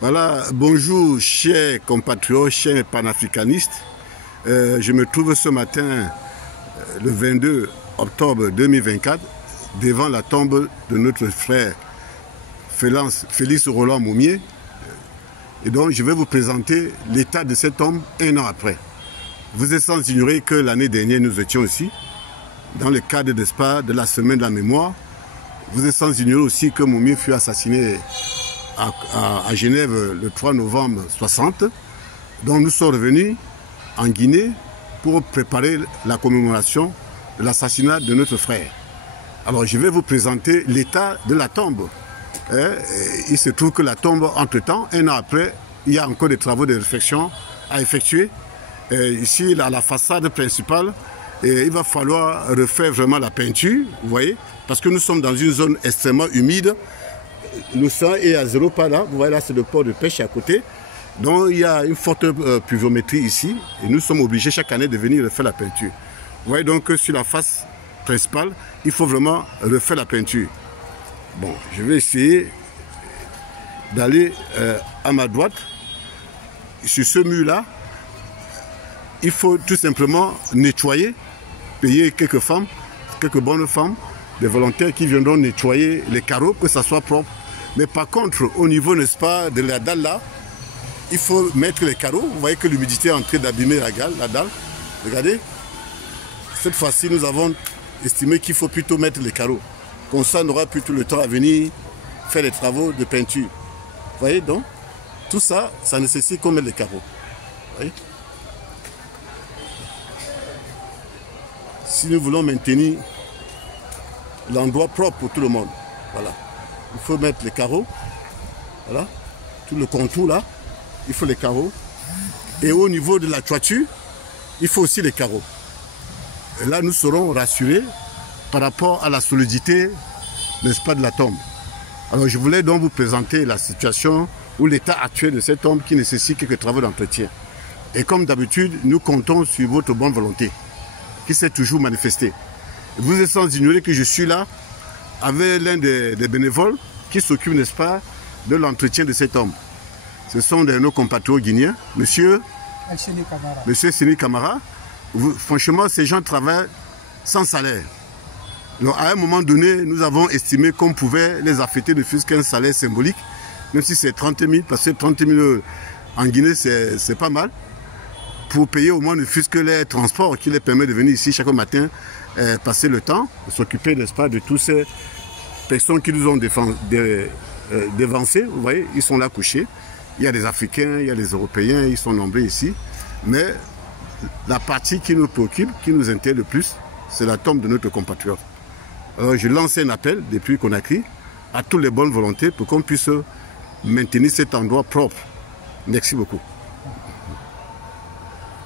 Voilà, bonjour chers compatriotes, chers panafricanistes. Je me trouve ce matin, le 22 octobre 2024, devant la tombe de notre frère Félix Roland Moumié. Et donc je vais vous présenter l'état de cet homme un an après. Vous êtes sans ignorer que l'année dernière nous étions ici, dans le cadre de la semaine de la mémoire. Vous êtes sans ignorer aussi que Moumié fut assassiné à Genève le 3 novembre 60. Donc nous sommes revenus en Guinée pour préparer la commémoration de l'assassinat de notre frère. Alors je vais vous présenter l'état de la tombe. Il se trouve que la tombe, entre-temps, un an après, il y a encore des travaux de réfection à effectuer. Ici, à la façade principale, il va falloir refaire vraiment la peinture, vous voyez, parce que nous sommes dans une zone extrêmement humide. Le sang est à 0 pas là, vous voyez là c'est le port de pêche à côté. Donc il y a une forte pluviométrie ici et nous sommes obligés chaque année de venir refaire la peinture. Vous voyez donc que sur la face principale, il faut vraiment refaire la peinture. Bon, je vais essayer d'aller à ma droite. Sur ce mur-là, il faut tout simplement nettoyer, payer quelques femmes, quelques bonnes femmes, des volontaires qui viendront nettoyer les carreaux, que ça soit propre. Mais par contre, au niveau, n'est-ce pas, de la dalle là, il faut mettre les carreaux. Vous voyez que l'humidité est en train d'abîmer la dalle. Regardez. Cette fois-ci, nous avons estimé qu'il faut plutôt mettre les carreaux. Comme ça, on aura plutôt le temps à venir faire les travaux de peinture. Vous voyez donc, tout ça, ça nécessite qu'on mette les carreaux. Vous voyez? Si nous voulons maintenir l'endroit propre pour tout le monde, voilà. Il faut mettre les carreaux, voilà, tout le contour là, il faut les carreaux. Et au niveau de la toiture, il faut aussi les carreaux. Et là, nous serons rassurés par rapport à la solidité, n'est-ce pas, de la tombe. Alors, je voulais donc vous présenter la situation ou l'état actuel de cette tombe qui nécessite quelques travaux d'entretien. Et comme d'habitude, nous comptons sur votre bonne volonté, qui s'est toujours manifestée. Vous êtes sans ignorer que je suis là avec l'un des bénévoles qui s'occupe, n'est-ce pas, de l'entretien de cet homme. Ce sont nos compatriotes guinéens, monsieur Sini Camara. Franchement, ces gens travaillent sans salaire. Donc, à un moment donné, nous avons estimé qu'on pouvait les affecter de plus qu'un salaire symbolique, même si c'est 30 000, parce que 30 000 en Guinée, c'est pas mal, pour payer au moins ne fût-ce que les transports qui les permet de venir ici chaque matin, passer le temps, de s'occuper, n'est-ce pas, de toutes ces personnes qui nous ont dévancés. Vous voyez, ils sont là couchés. Il y a des Africains, il y a des Européens, ils sont nombreux ici. Mais la partie qui nous préoccupe, qui nous intéresse le plus, c'est la tombe de notre compatriote. Alors je lance un appel depuis Conakry à toutes les bonnes volontés pour qu'on puisse maintenir cet endroit propre. Merci beaucoup.